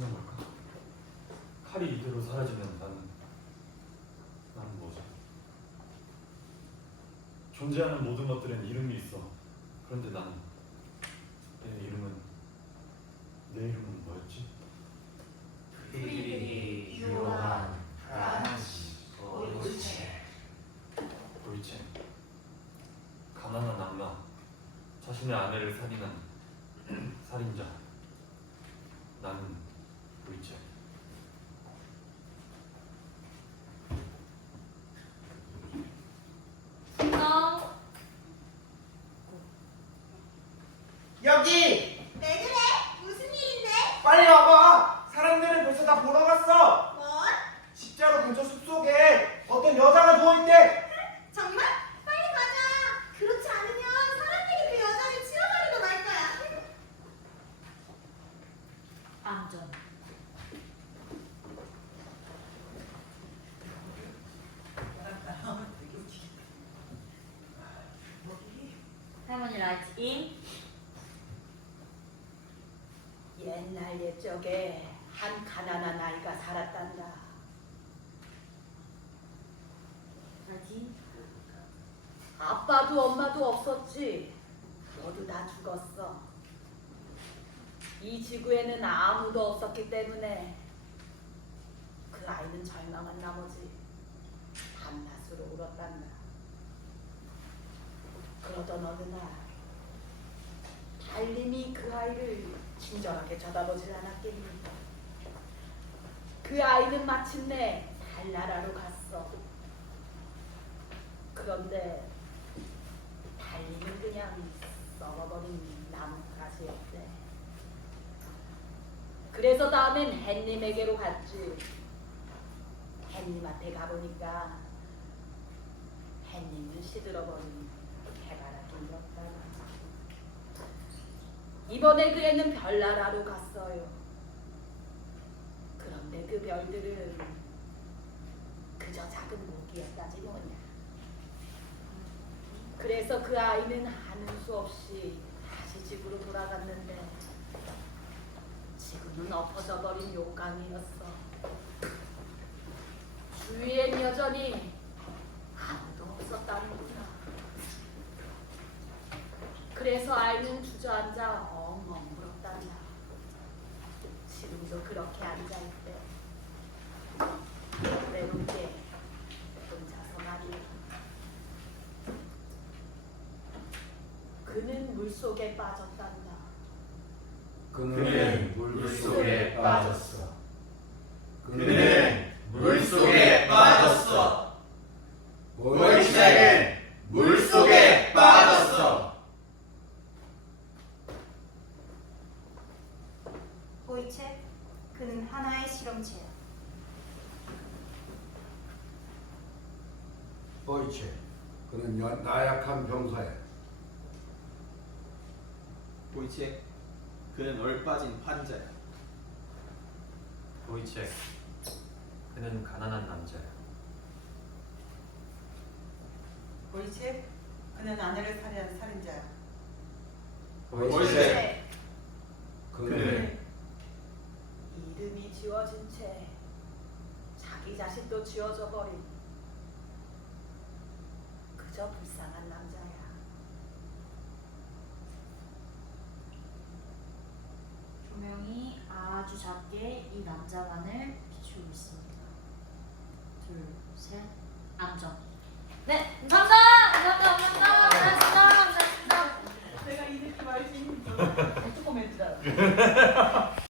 있는 걸까? 칼이 이대로 사라지면 나는 뭐지? 존재하는 모든 것들엔 이름이 있어. 그런데 나는 내 이름은 뭐였지? 프리드리 요한 프란츠 보이체. 가난한 악마, 자신의 아내를 살인한 살인자. 나는 보이체. 승성. 여기! 왜 그래? 무슨 일인데? 빨리 와봐! 사람들은 벌써 다 보러 갔어! 뭐? 십자로 근처 숲속에 어떤 여자가 누워있대! 정말? 빨리 가자. 그렇지 않으면 사람들이 그 여자를 치워버리고 말 거야. 암전. 할머니 라이트 인. 옛날 옛적에 한 가난한 아이가 살았단다. 라이트 인. 아빠도 엄마도 없었지. 모두 다 죽었어. 이 지구에는 아무도 없었기 때문에 그 아이는 절망한 나머지 밤낮으로 울었단다. 그러던 어느 날 달님이 그 아이를 친절하게 쳐다보질 않았겠니. 그 아이는 마침내 달나라로 갔어. 그런데 달님은 그냥 썩어버린 나뭇가지였대. 그래서 다음엔 햇님에게로 갔지. 햇님한테 가보니까 햇님은 시들어버린 해바라기였다. 이번에 그 애는 별나라로 갔어요. 그런데 그 별들은 그저 작은 모기였다지 뭐냐. 그래서 그 아이는 하는 수 없이 다시 집으로 돌아갔는데 지구는 엎어져 버린 요강이었어. 주위엔 여전히 아무도 없었다는구나. 그래서 아이는 주저앉아 엉엉 울었단다. 지금도 그렇게 앉아있대. 외롭게 혼자서 말이야. 그는 물속에 빠졌단다. 그는 물속에 빠졌어. 그는 물속에 빠졌어. 보이체는 물속에 빠졌어. 보이체, 그는 하나의 실험체야. 보이체, 그는 나약한 병사야. 보이체, 그는 얼빠진 환자야. 보이체 그는 가난한 남자야. 보이체? 그는 아내를 살해한 살인자야. 보이체, 그는 이름이 지워진 채 자기 자신도 지워져 버린 그저 불쌍한 남자야. 조명이 아주 작게 이 남자만을 비추고 있습니다. 둘, 셋, 암전. 네, 감사합니다. 감사합니다. 감사합니다. 내가 이렇게 말씀이 조금 했잖아.